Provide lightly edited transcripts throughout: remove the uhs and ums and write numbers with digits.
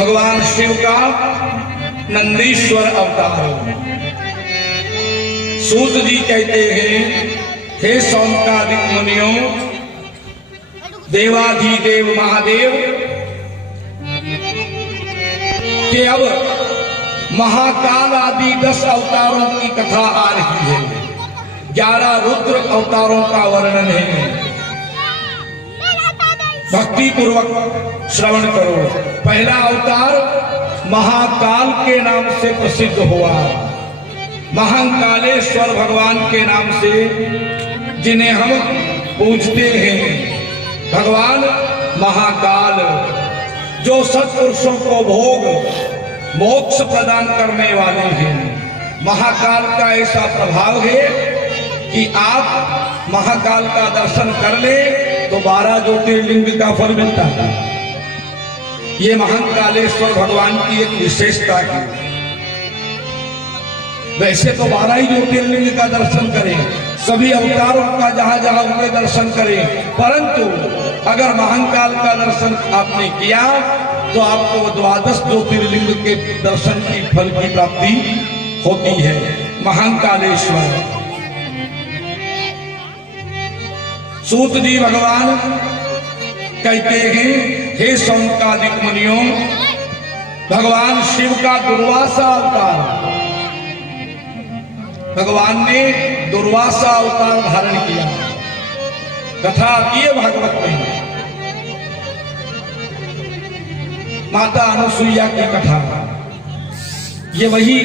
भगवान शिव का नंदीश्वर अवतार। सूत जी कहते हैं, हे सौनकादिक मुनियों, देवाधिदेव महादेव के अब महाकाल आदि 10 अवतारों की कथा आ रही है। 11 रुद्र अवतारों का वर्णन है। भक्ति पूर्वक श्रवण करो। पहला अवतार महाकाल के नाम से प्रसिद्ध हुआ। महाकालेश्वर भगवान के नाम से जिन्हें हम पूजते हैं। भगवान महाकाल जो सत्पुरुषों को भोग मोक्ष प्रदान करने वाले हैं। महाकाल का ऐसा प्रभाव है कि आप महाकाल का दर्शन कर ले तो 12 ज्योतिर्लिंग का फल मिलता है। ये महाकालेश्वर भगवान की एक विशेषता है। वैसे तो 12 ही ज्योतिर्लिंग का दर्शन करें, सभी अवतारों का जहां जहां हुए दर्शन करें, परंतु अगर महाकाल का दर्शन आपने किया तो आपको 12 ज्योतिर्लिंग के दर्शन की फल की प्राप्ति होती है। महाकालेश्वर सूत जी भगवान कहते हैं, हे सौनकादिक मुनियों, भगवान शिव का दुर्वासा अवतार, भगवान ने दुर्वासा अवतार धारण किया। कथा आती है भागवत में, माता अनुसुईया की कथा। ये वही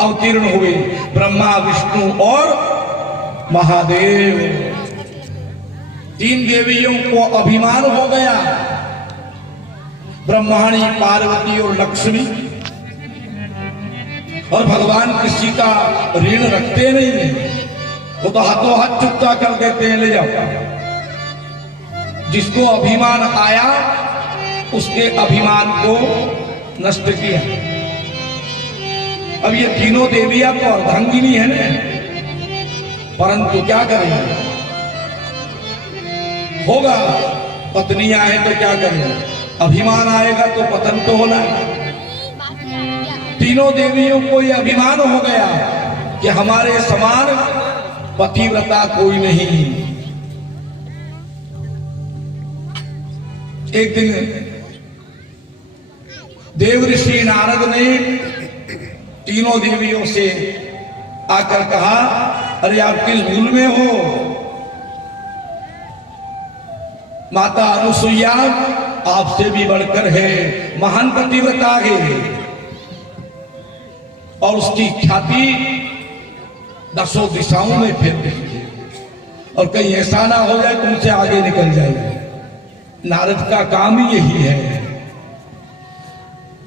अवतीर्ण हुए, ब्रह्मा विष्णु और महादेव। 3 देवियों को अभिमान हो गया, ब्रह्माणी, पार्वती और लक्ष्मी। और भगवान किसी का ऋण रखते नहीं है, वो तो हाथों हाथ चुकता कर देते हैं, ले जाओ। जिसको अभिमान आया उसके अभिमान को नष्ट किया। अब ये तीनों देवियां तो अर्धांगिनी है ना, परंतु क्या करें, होगा। पत्नियां हैं तो क्या करें, अभिमान आएगा तो पतन तो होना है। तीनों देवियों को यह अभिमान हो गया कि हमारे समान पतिव्रता कोई नहीं। एक दिन देव ऋषि नारद ने तीनों देवियों से आकर कहा, अरे आप किस भूल में हो? माता अनुसुईया आपसे भी बढ़कर है, महान पतिव्रता है, और उसकी ख्याति 10 दिशाओं में फैल रही है, और कहीं ऐसा ना हो जाए तुमसे आगे निकल जाए। नारद का काम ही यही है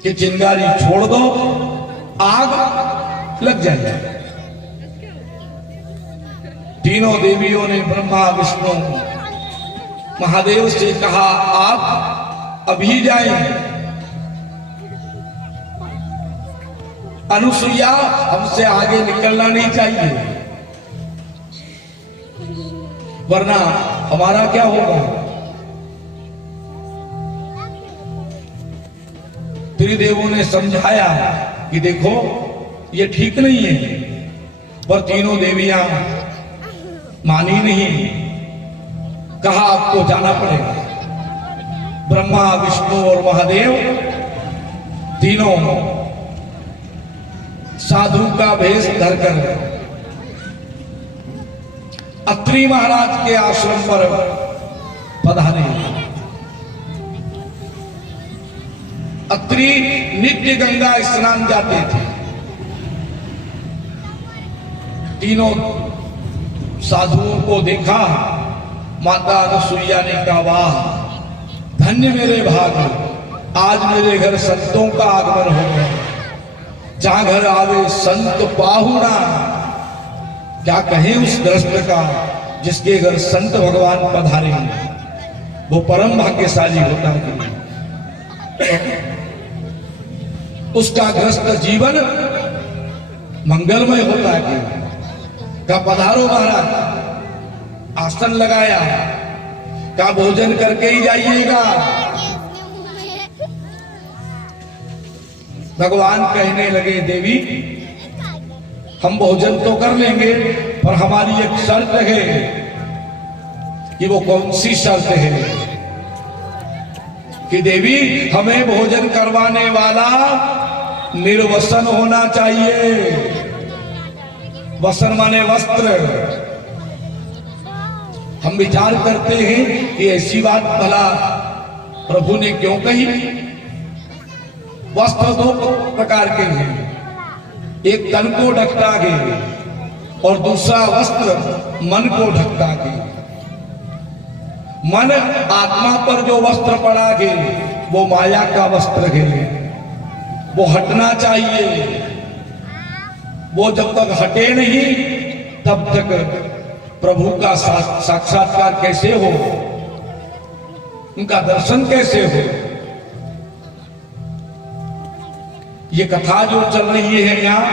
कि चिंगारी छोड़ दो, आग लग जाए। तीनों देवियों ने ब्रह्मा विष्णु महादेव से कहा, आप अभी जाएं। अनुसुईया, हमसे आगे निकलना नहीं चाहिए, वरना हमारा क्या होगा। त्रिदेवों ने समझाया कि देखो ये ठीक नहीं है, पर तीनों देवियां मानी नहीं। कहा आपको जाना पड़ेगा। ब्रह्मा विष्णु और महादेव तीनों साधु का भेष धरकर अत्रि महाराज के आश्रम पर पधारे। अत्रि नित्य गंगा स्नान जाते थे। तीनों साधुओं को देखा, माता अनुसुईया ने कहा, वाह धन्य मेरे भाग, आज मेरे घर संतों का आगमन हो गया। जहां घर आवे संत पाहुना, क्या कहें उस दृष्ट का जिसके घर संत भगवान पधारे, वो परम भाग्यशाली होता है। उसका ग्रस्त जीवन मंगलमय होता है। का पधारो महाराज, आसन लगाया, का भोजन करके ही जाइएगा। भगवान कहने लगे, देवी हम भोजन तो कर लेंगे, पर हमारी एक शर्त है। कि वो कौन सी शर्त है? कि देवी हमें भोजन करवाने वाला निर्वसन होना चाहिए। वसन माने वस्त्र। हम विचार करते हैं कि ऐसी बात भला प्रभु ने क्यों कही? वस्त्र दो प्रकार के हैं, एक तन को ढकता है और दूसरा वस्त्र मन को ढकता है। मन आत्मा पर जो वस्त्र पड़ा है वो माया का वस्त्र है, वो हटना चाहिए। वो जब तक हटे नहीं तब तक प्रभु का साक्षात्कार कैसे हो, उनका दर्शन कैसे हो? ये कथा जो चल रही है यहाँ,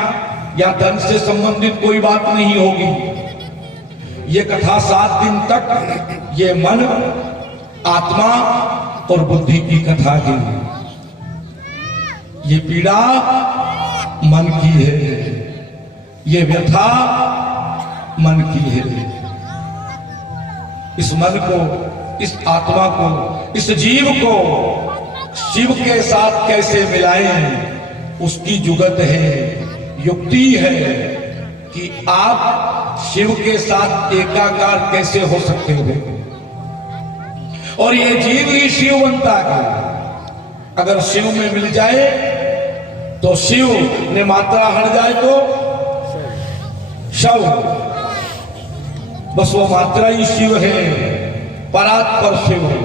या धन से संबंधित कोई बात नहीं होगी। ये कथा 7 दिन तक ये मन, आत्मा और बुद्धि की कथा है। ये पीड़ा मन की है, ये व्यथा मन की है। इस मन को, इस आत्मा को, इस जीव को शिव के साथ कैसे मिलाएं, उसकी जुगत है, युक्ति है कि आप शिव के साथ एकाकार कैसे हो सकते हो। और ये जीव ही शिव बनता है। अगर शिव में मिल जाए तो शिव ने मात्रा हट जाए तो शव, बस वो मात्रा ही शिव है, परात्पर शिव है।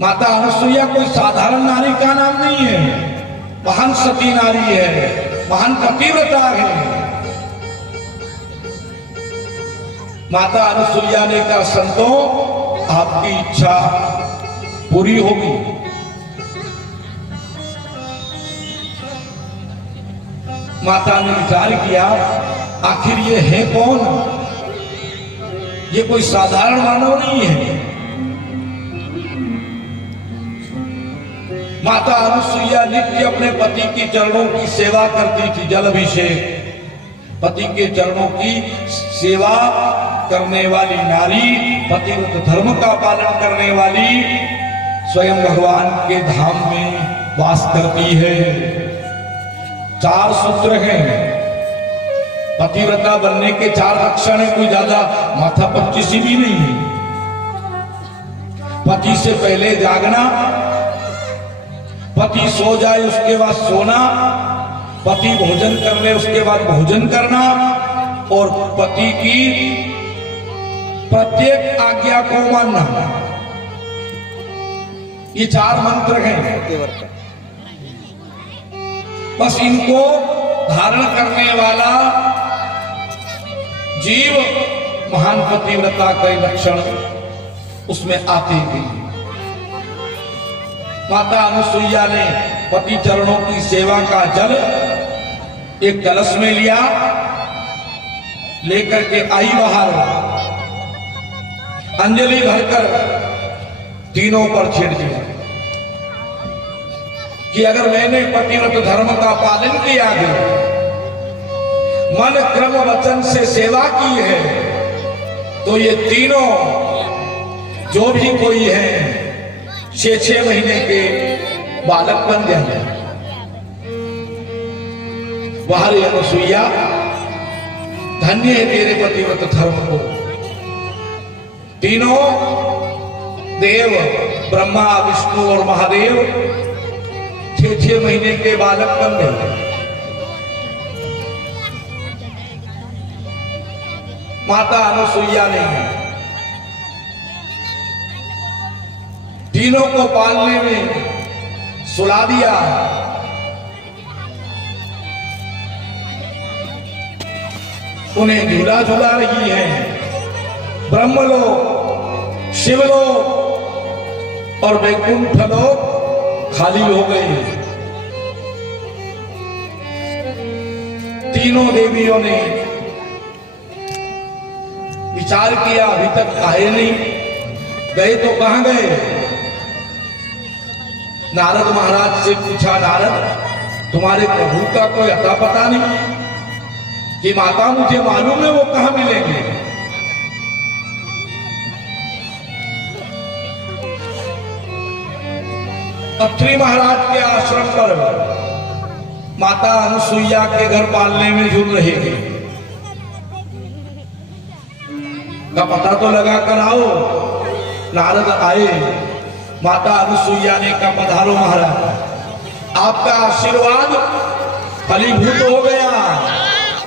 माता अनुसुईया कोई साधारण नारी का नाम नहीं है, महान सती नारी है, महान पतिव्रता है। माता अनुसुईया ने कहा, संतों आपकी इच्छा पूरी होगी। माता ने विचार किया, आखिर ये है कौन? ये कोई साधारण मानव नहीं है। माता अनुसुईया नित्य अपने पति के चरणों की सेवा करती थी, जल अभिषेक। पति के चरणों की सेवा करने वाली नारी, पतिव्रत धर्म का पालन करने वाली, स्वयं भगवान के धाम में वास करती है। 4 सूत्र हैं, पतिव्रता बनने के 4 लक्षण है, कोई ज्यादा माथा पच्चीसी भी नहीं है। पति से पहले जागना, पति सो जाए उसके बाद सोना, पति भोजन कर ले उसके बाद भोजन करना, और पति की प्रत्येक आज्ञा को मानना। ये 4 मंत्र हैं। बस इनको धारण करने वाला जीव महान पतिव्रता के लक्षण उसमें आते हैं। माता अनुसुईया ने पति चरणों की सेवा का जल एक कलश में लिया, लेकर के आई बाहर, अंजलि भरकर तीनों पर छिड़ दिया कि अगर मैंने पतिव्रत धर्म का पालन किया है, मन क्रम वचन से सेवा की है, तो ये तीनों जो भी कोई है 6 महीने के बालक बन जाए। वाह अनुसुईया, धन्य है तेरे पतिव्रत धर्म को। तीनों देव, ब्रह्मा, विष्णु और महादेव 6 महीने के बालक बन गए। माता अनुसुईया ने तीनों को पालने में सुला दिया। उन्हें झूला झूला रही है। ब्रह्मलोक, शिवलोक और वैकुंठ लोक खाली हो गए। तीनों देवियों ने विचार किया, अभी तक आए नहीं, गए तो कहां गए? नारद महाराज से पूछा, नारद तुम्हारे प्रभु का कोई अता पता नहीं? कि माता मुझे मालूम है वो कहां मिलेंगे। अत्रि महाराज के आश्रम पर माता अनुसुईया के घर पालने में जुड़ रहेगी का पता तो लगा कर आओ। नारद आए, माता अनुसुईया ने कहा पधारो महाराज, आपका आशीर्वाद फलीभूत हो गया,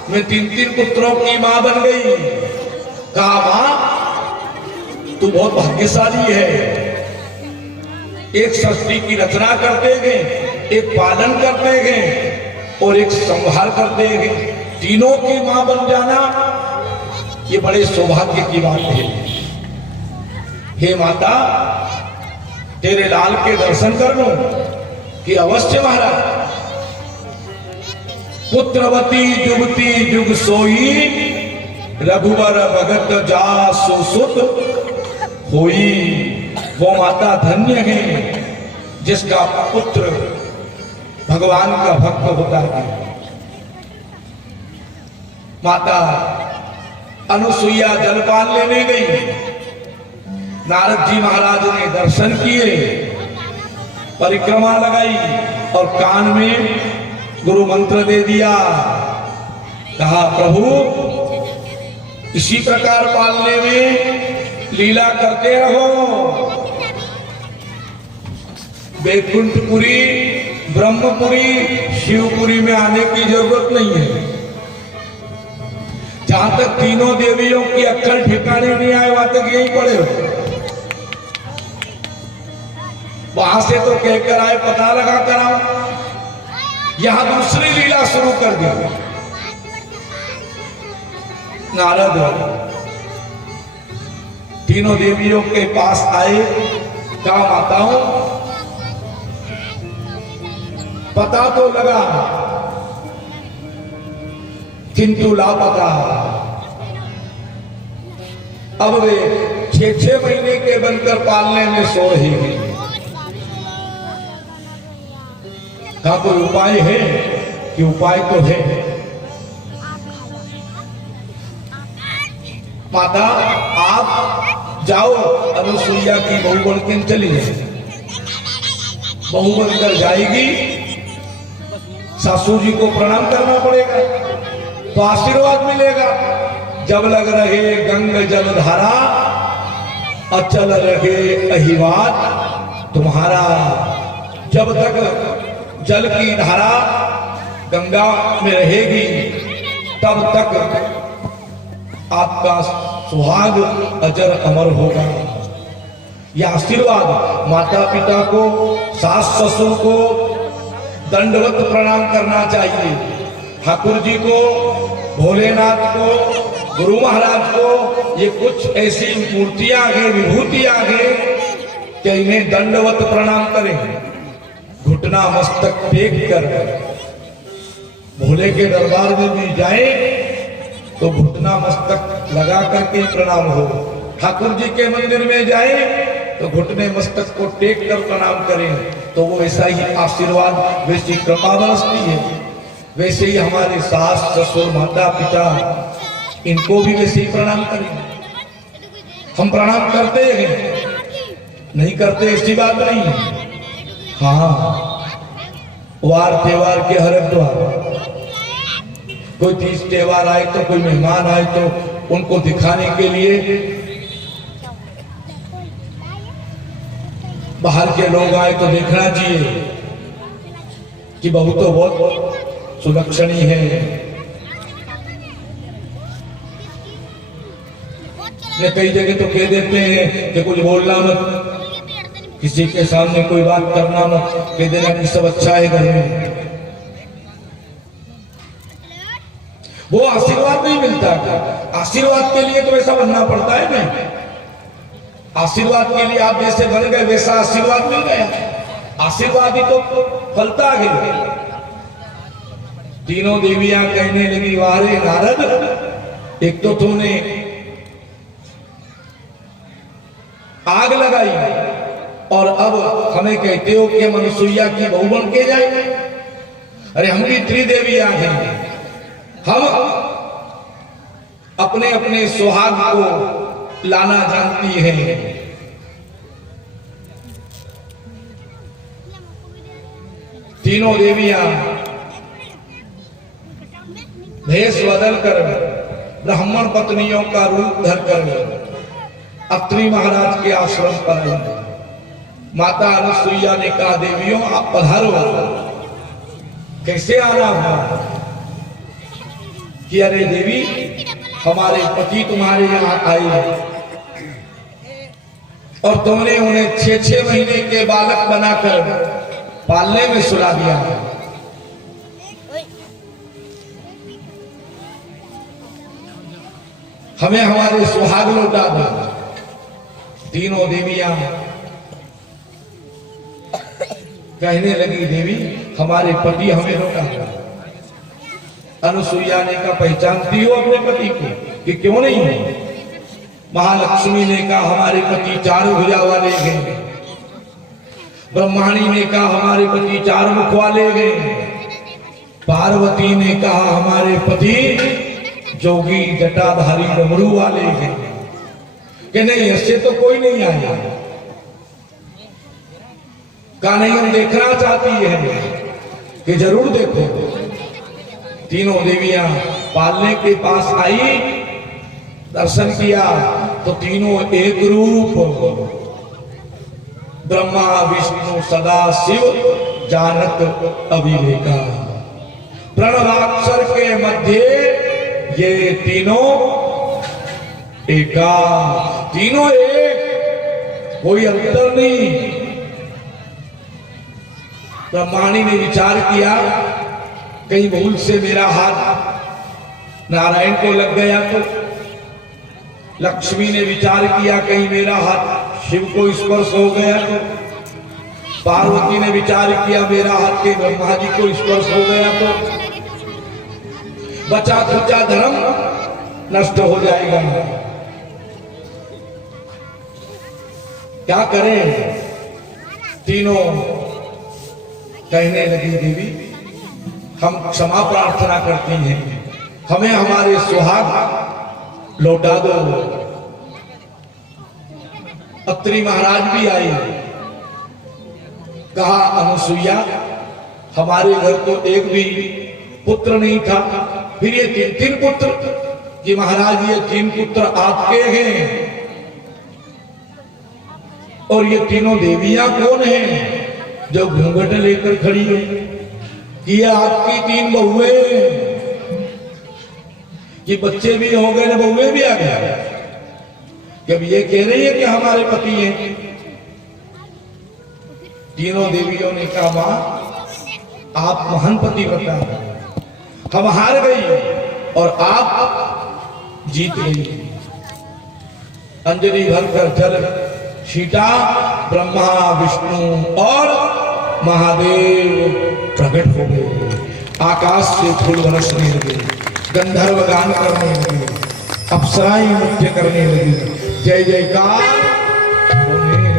मैं 3 पुत्रों की मां बन गई। कहा मां तू बहुत भाग्यशाली है, एक सृष्टि की रचना करते गए, एक पालन करते गए और एक संहार करते गए, तीनों की मां बन जाना ये बड़े सौभाग्य की बात है। हे माता तेरे लाल के दर्शन कर लो। कि अवश्य महाराज। पुत्रवती जुगती जुग सोई, रघुवर भगत जा सुसुत होई। वो माता धन्य है जिसका पुत्र भगवान का भक्त होता है। माता अनुसुईया जलपान लेने गई, नारद जी महाराज ने दर्शन किए, परिक्रमा लगाई और कान में गुरु मंत्र दे दिया। कहा प्रभु इसी प्रकार पालने में लीला करते रहो। वैकुंठपुरी, ब्रह्मपुरी, शिवपुरी में आने की जरूरत नहीं है। जहां तक तीनों देवियों की अक्कल ठिकाने नहीं आए वहां तक यही पड़े हो। वहां से तो कहकर आए पता लगा कर आओ, यहां दूसरी लीला शुरू कर दी। नारद तीनों देवियों के पास आए, कहा माताओं पता तो लगा किंतु लापता। अब वे 6-6 महीने के बनकर पालने में सो रही है। कहा कोई उपाय है? कि उपाय तो है। माता आप जाओ, अनुसुईया की बहू बनकर चली जाए। बहू बनकर जाएगी, सासू जी को प्रणाम करना पड़ेगा तो आशीर्वाद मिलेगा। जब लग रहे गंग जल धारा, अचल रहे अहिवात तुम्हारा। जब तक जल की धारा गंगा में रहेगी तब तक आपका सुहाग अजर अमर होगा। यह आशीर्वाद माता पिता को, सास ससुर को दंडवत प्रणाम करना चाहिए। ठाकुर जी को, भोलेनाथ को, गुरु महाराज को, ये कुछ ऐसी मूर्तियां हैं, विभूतियां हैं कि इन्हें दंडवत प्रणाम करें। घुटना मस्तक टेक कर भोले के दरबार में भी जाए तो घुटना मस्तक लगा करके प्रणाम हो। ठाकुर जी के मंदिर में जाए तो घुटने मस्तक को टेक कर प्रणाम करें तो वो ऐसा ही आशीर्वाद, वैसी कृपा बरसती है। वैसे ही हमारे सास ससुर माता पिता, इनको भी वैसे ही प्रणाम करें। हम प्रणाम करते हैं, नहीं करते ऐसी बात नहीं। हाँ, वार त्योहार के हरिद्वार कोई तीज त्योहार आए तो, कोई मेहमान आए तो उनको दिखाने के लिए बाहर के लोग आए तो देखना चाहिए कि बहू तो बहुत सुलक्षणी है। कई जगह तो कह देते हैं कि कुछ बोलना मत, किसी के सामने कोई बात करना मत, कह देना कि सब अच्छा है घर में। वो आशीर्वाद नहीं मिलता। आशीर्वाद के लिए तो ऐसा बनना पड़ता है ना। आशीर्वाद के लिए आप जैसे बन गए वैसा आशीर्वाद मिल गया। आशीर्वाद ही तो फलता है। तीनों देवियां कहने लगी वारे नारद, एक तो तूने आग लगाई और अब हमें कहते हो कि हम अनुसुईया की बहू बन के जाए। अरे हम भी त्रिदेवी आ हैं, हम अपने अपने सुहाग को लाना जानती हैं। तीनों देवियां भेष बदल कर ब्राह्मण पत्नियों का रूप धरकर अत्रि महाराज के आश्रम पर आई। माता अनुसुईया ने कहा, देवियों आप पधारो। कैसे आना हुआ? कि अरे देवी, हमारे पति तुम्हारे यहाँ आए और तुमने उन्हें 6-6 महीने के बालक बनाकर पालने में सुला दिया। हमें हमारे सुहाग लौटा दो। तीनों देवियां कहने लगी, देवी हमारे पति हमें लौटा दो। अनुसुईया ने कहा, पहचानती हो अपने पति को कि क्यों नहीं? महालक्ष्मी ने कहा, हमारे पति 4 भुजा वाले हैं। ब्रह्माणी ने कहा, हमारे पति 4 मुख वाले हैं। पार्वती ने कहा, हमारे पति जोगी जटाधारी डमरू वाले हैं। कि नहीं, ऐसे तो कोई नहीं आया। का नहीं, हम देखना चाहती है कि जरूर देखो। तीनों देवियां पालने के पास आई, दर्शन किया तो तीनों एक रूप, ब्रह्मा विष्णु सदा शिव जानत अभिलेखा। प्रणवाक्षर के मध्य ये तीनों एका, तीनों एक, कोई अंतर नहीं। ब्रह्माणी ने विचार किया, कहीं भूल से मेरा हाथ नारायण को लग गया तो। लक्ष्मी ने विचार किया, कहीं मेरा हाथ शिव को स्पर्श हो गया तो। पार्वती ने विचार किया, मेरा हाथ के ब्रह्मा जी को स्पर्श हो गया तो बचा खुचा धर्म नष्ट हो जाएगा। क्या करें? तीनों कहने लगी, देवी हम क्षमा प्रार्थना करती हैं, हमें हमारे सुहाग लौटा दो। अत्रि महाराज भी आए, कहा, अनुसुईया हमारे घर तो एक भी पुत्र नहीं था, फिर ये 3 पुत्र कि महाराज ये 3 पुत्र आपके हैं। और ये तीनों देवियां कौन हैं जो घूंघट लेकर खड़ी है? कि आपकी 3 बहुएं, कि बच्चे भी हो गए, बहुएं भी आ गया। जब ये कह रही है कि हमारे पति हैं। तीनों देवियों ने कहा, मां आप महान पति बता, हम हार गई और आप जीत गई। अंजलि भरकर जल छीटा, ब्रह्मा विष्णु और महादेव प्रकट हो गए। आकाश से फूल बरसने लगे, गंधर्व गान करने लगे, अप्सराएं नृत्य करने लगी, जय जयकार होने लगे।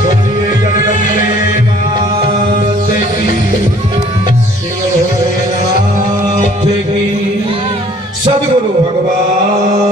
बोलिए जगदम्बे मात की, शिव भोलेनाथ की, सद्गुरु भगवान